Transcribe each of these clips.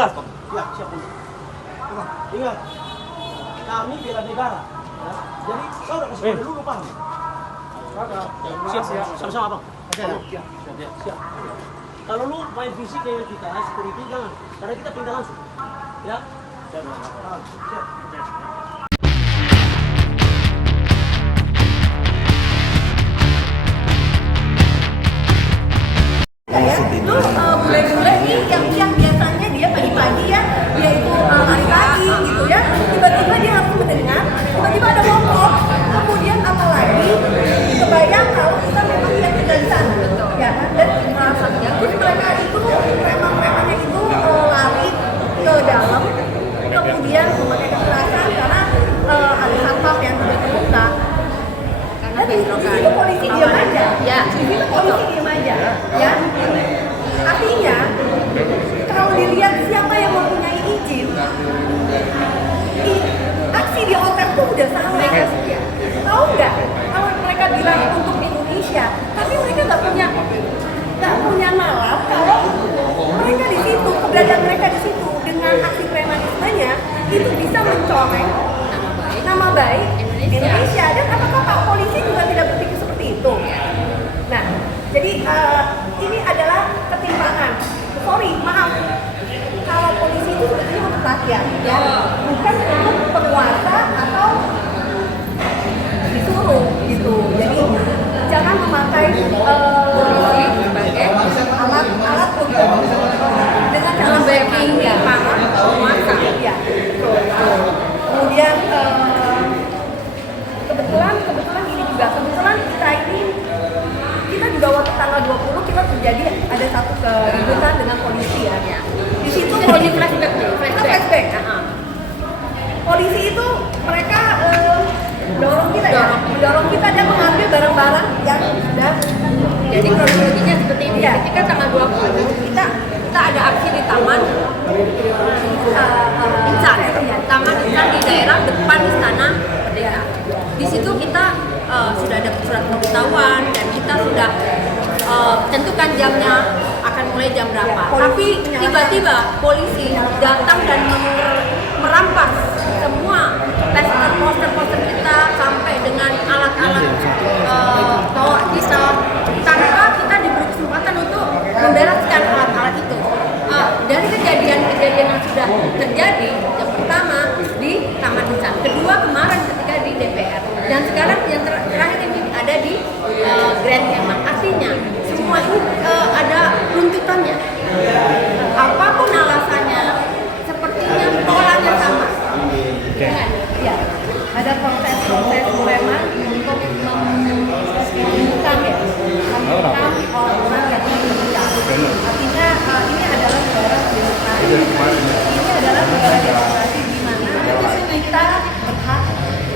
Jelas kok. Ya, siap dulu. Ingat, kami bela negara. Ya. Jadi, kau udah kasih pada dulu, paham? Siap, sama-sama abang. Siap. Kalau lu main fisik kayak kita, security jangan. Karena kita pindah langsung. Ya? Siap. Itu bule-bule nih yang biasanya dia pagi-pagi ya, dia itu lari pagi gitu ya, tiba-tiba dia harus mendengar, tiba-tiba ada motor, kemudian apalagi kebayang kalau kita memang tidak tinggal di sana, ya kan? Dan terus mereka itu preman-premannya itu lari ke dalam, kemudian memakai kekerasan karena ada satpam yang tidak terbuka. Di situ polisi diam aja, di situ polisi diam aja, ya. Artinya kalau dilihat siapa yang mempunyai izin, aksi di hotel itu udah salah. Tahu nggak? Kalau mereka bilang untuk Indonesia, tapi mereka nggak punya nalar kalau mereka di situ, keberadaan mereka di situ dengan aksi premanismenya itu bisa mencoreng nama baik Indonesia. Dan apakah Pak Polisi juga tidak berpikir seperti itu? Nah, jadi ini adalah ketimpangan. Sorry, maaf. Kalau polisi itu sebetulnya untuk rakyat, ya, bukan untuk penguasa atau disuruh gitu. Jadi jangan memakai sebagai alat untuk dengan cara backing para penguasa. Ya, kemudian kebetulan ini juga kita juga waktu tanggal 20 kita terjadi ada satu keributan dengan polisi ya. Di situ polisi flashback. Polisi itu mereka mendorong kita dan mengambil barang-barang yang sudah. Jadi kronologinya seperti ini ya. Ketika tanggal 20 kita ada aksi di Taman Insan. Taman Insan di daerah depan Istana Merdeka. Di situ kita sudah ada surat pemberitahuan dan kita sudah tentukan jamnya akan mulai jam berapa. Tapi tiba-tiba polisi datang dan merampas semua poster-poster kita sampai dengan alat-alat toa kita tanpa kita diberi kesempatan untuk membereskan alat-alat itu. Dari kejadian-kejadian yang sudah terjadi, yang pertama di Taman Insan, kedua kemarin ketika di DPR, dan sekarang yang terakhir ini ada di Grand Kemang. Artinya semua ini ada runtutannya. Apapun alasannya, sepertinya polanya sama. Ya, ada proses preman untuk menyembuhkan orang-orang yang dirugikan. Artinya ini adalah negara demokrasi. Ini adalah negara demokrasi di mana kita berhak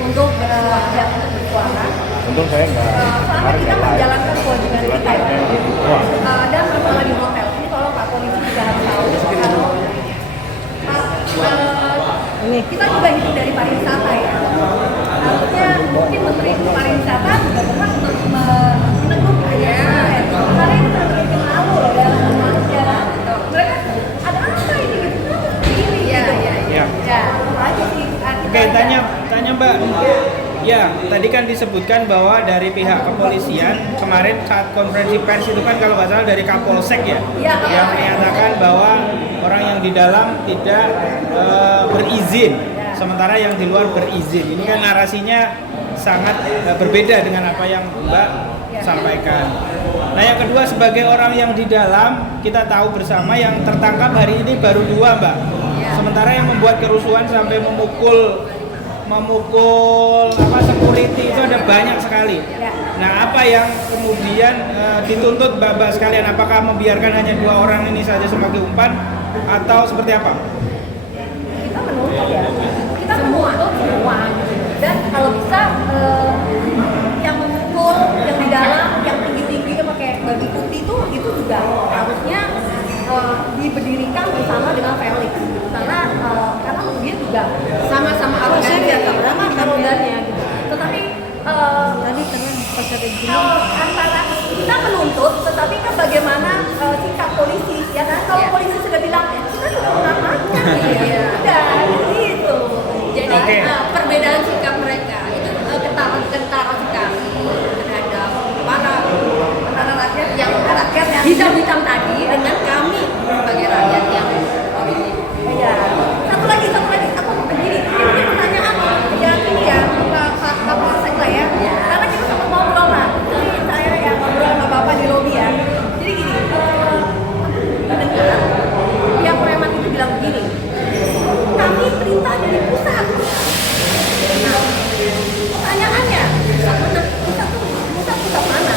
untuk bersuara. Untung saya nggak. Selama kita menjalankan kewajiban kita ya. Dan masalah di hotel ini tolong Pak Polisi juga harus tahu kalau kita juga hidup dari pariwisata ya. Harusnya mungkin Menteri Pariwisata juga berhak untuk menentukan ya. Karena ini benar-benar lalu loh dalam manusia. Mereka ada apa ini gitu? Ini ya. Ya, aja sih. Oke, tanya Mbak. Ya, tadi kan disebutkan bahwa dari pihak kepolisian kemarin saat konferensi pers itu kan kalau nggak salah dari Kapolsek ya, yang menyatakan bahwa orang yang di dalam tidak berizin, sementara yang di luar berizin. Ini kan narasinya sangat berbeda dengan apa yang Mbak sampaikan. Nah, yang kedua sebagai orang yang di dalam, kita tahu bersama yang tertangkap hari ini baru 2 Mbak. Sementara yang membuat kerusuhan sampai memukul security itu ada banyak sekali. Nah, apa yang kemudian dituntut Mbak sekalian? Apakah membiarkan hanya 2 orang ini saja sebagai umpan atau seperti apa? Kita menuntut ya. Kita semua. Dan kalau bisa yang memukul, yang di dalam, yang tinggi-tinggi pakai baju putih itu juga harusnya diberdirikan bersama dengan Felix. Karena dia juga sama-sama arogannya, sama arogannya gitu. Tetapi antara kita menuntut, tetapi kan bagaimana sikap polisi ya kan? Kalau polisi sudah bilang kita sudah mengamati Udah, gitu. Jadi Oke. perbedaan sikap mereka itu kentara sekali terhadap para rakyat yang hitam-hitam tadi dengan kami sebagai rakyat yang politik. Iya. Satu lagi, aku mau begini. Ini pertanyaan yang ini ya, Pak Kapolsek lah ya. Karena kita sempat ngobrol lah. Jadi saya yang ngobrol sama Bapak di lobi ya. Jadi gini, mendengar pihak preman itu bilang begini, kami perintah dari pusat. Nah, pertanyaannya, pusat mana? Pusat mana?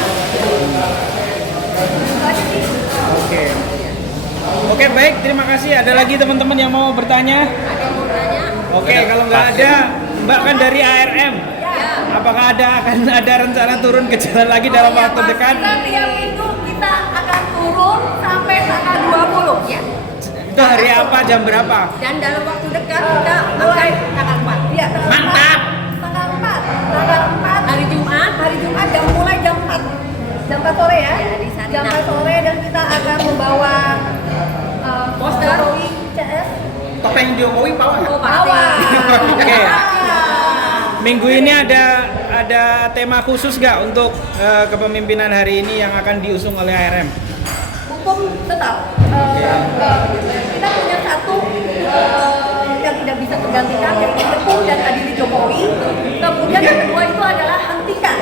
Itu aja sih. Oke, baik, terima kasih. Ada lagi teman-teman yang mau bertanya? Ada yang mau tanya? Oke, kalau nggak ada, Mbak kan dari ARM. Ya. Apakah akan ada rencana turun ke jalan lagi dalam waktu dekat? Kita tiap minggu kita akan turun sampai tanggal 20. Ya. Itu hari apa, jam berapa? Dan dalam waktu dekat kita mulai tanggal 4. Iya, Mantap. Tanggal 4 Hari Jumat. mulai jam 4. Jam 4 sore ya. Ya, di sana. Jam 4 sore dan kita akan membawa Poster. Jokowi CS. Topeng Jokowi bawa nggak? Oh, pasti. Oke. Minggu ini ada tema khusus nggak untuk kepemimpinan hari ini yang akan diusung oleh ARM? Hukum tetap. Kita punya satu yang tidak bisa tergantikan, yaitu dukung dan adili Jokowi. Kemudian yang kedua itu adalah hentikan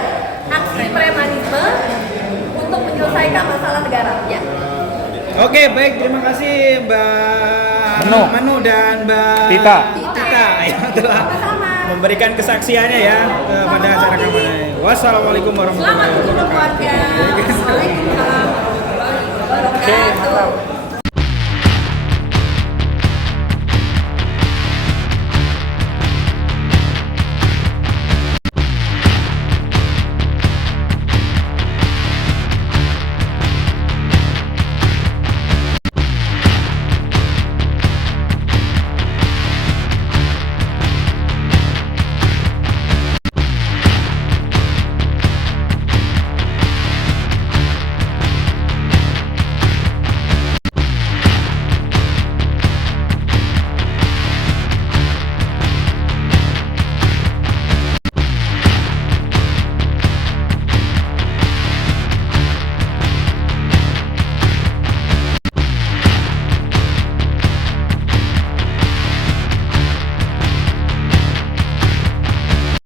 aksi premanisme untuk menyelesaikan masalah negara. Ya. Oke, baik, terima kasih Mbak Manu dan Mbak Tita yang telah Sama-sama. memberikan kesaksiannya ya pada acara kampanye. Wassalamualaikum warahmatullahi Selamat wabarakatuh. berkeluarga. Waalaikumsalam warahmatullahi wabarakatuh.